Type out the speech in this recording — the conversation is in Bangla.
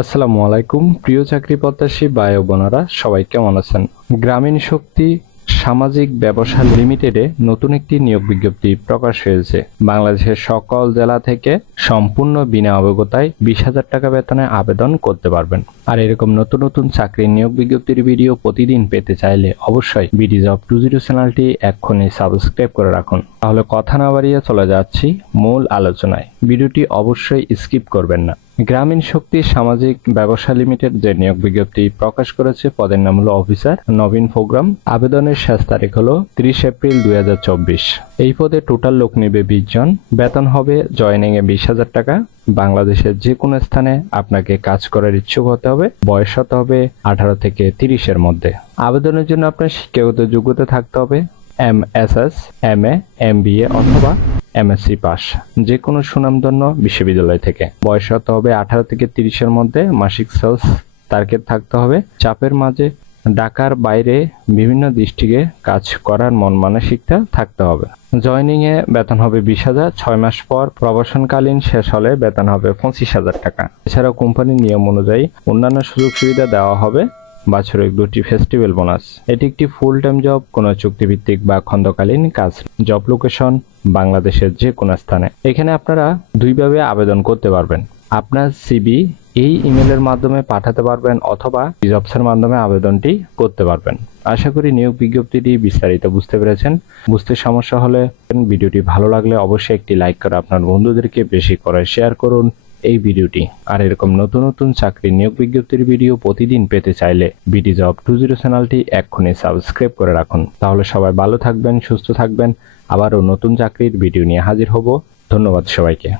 আসসালামু আলাইকুম, প্রিয় চাকরি প্রত্যাশী ভাই বোনারা, সবাই কেমন আছেন? গ্রামীণ শক্তি সামাজিক ব্যবসা লিমিটেডে নতুন একটি নিয়োগ বিজ্ঞপ্তি প্রকাশ হয়েছে। বাংলাদেশের সকল জেলা থেকে সম্পূর্ণ বিনা অবগতায় বিশ হাজার টাকা বেতনে আবেদন করতে পারবেন। আর এরকম নতুন নতুন চাকরির নিয়োগ বিজ্ঞপ্তির ভিডিও প্রতিদিন পেতে চাইলে অবশ্যই বিডি জব টু জিরো চ্যানেলটি এক্ষুনি সাবস্ক্রাইব করে রাখুন। তাহলে কথা না বাড়িয়ে চলে যাচ্ছি মূল আলোচনায়। ভিডিওটি অবশ্যই স্কিপ করবেন না। গ্রামীণ শক্তি সামাজিক ব্যবসা লিমিটেড যে নিয়োগ বিজ্ঞপ্তি প্রকাশ করেছে। পদের নাম হলো অফিসার নবীন প্রোগ্রাম আবেদনের শেষ তারিখ হলো তিরিশ এপ্রিল দুই হাজার চব্বিশ। এই পদে টোটাল লোক নেবে বিশ জন। বেতন হবে জয়নিং এ বিশ হাজার টাকা। বাংলাদেশের যে কোনো স্থানে আপনাকে কাজ করার ইচ্ছুক হতে হবে। বয়স হতে হবে আঠারো থেকে তিরিশের মধ্যে। আবেদনের জন্য আপনার শিক্ষাগত যোগ্যতা থাকতে হবে। M S S, M A, M B A অথবা এমএসসি পাস। যে কোনো সুনামধন্য বিশ্ববিদ্যালয় থেকে। বয়স হতে হবে আঠারো থেকে তিরিশের মধ্যে। মাসিক সেলস টার্গেট থাকতে হবে। চাপের মাঝে ঢাকার বাইরে বিভিন্ন ডিস্ট্রিক্টে কাজ করার মন মানসিকতা থাকতে হবে। জয়নিং এ বেতন হবে বিশ হাজার। ছয় মাস পর প্রবাসনকালীন শেষ হলে বেতন হবে পঁচিশ হাজার টাকা। এছাড়াও কোম্পানির নিয়ম অনুযায়ী অন্যান্য সুযোগ সুবিধা দেওয়া হবে। বাৎসরিক দুটি ফেস্টিভ্যাল বোনাস এটি একটি ফুল টাইম জব কোনো চুক্তিভিত্তিক বা খণ্ডকালীন কাজ জব লোকেশন বাংলাদেশের যে কোনো স্থানে। এখানে আপনারা দুইভাবে আবেদন করতে পারবেন। আপনার সিবি এই ইমেলের মাধ্যমে পাঠাতে পারবেন অথবা জবসের মাধ্যমে আবেদনটি করতে পারবেন। আশা করি নিয়োগ বিজ্ঞপ্তিটি বিস্তারিত বুঝতে পেরেছেন। বুঝতে সমস্যা হলে ভিডিওটি ভালো লাগলে অবশ্যই একটি লাইক করে আপনার বন্ধুদেরকে বেশি করে শেয়ার করুন। এই ভিডিওটি। আর এরকম নতুন নতুন চাকরি নিয়োগ বিজ্ঞপ্তির ভিডিও প্রতিদিন পেতে চাইলে বিডি জব টু জিরো চ্যানেলটি এক্ষুনি সাবস্ক্রাইব করে রাখুন। তাহলে সবাই ভালো থাকবেন, সুস্থ থাকবেন। আবারও নতুন চাকরির ভিডিও নিয়ে হাজির হব। ধন্যবাদ সবাইকে।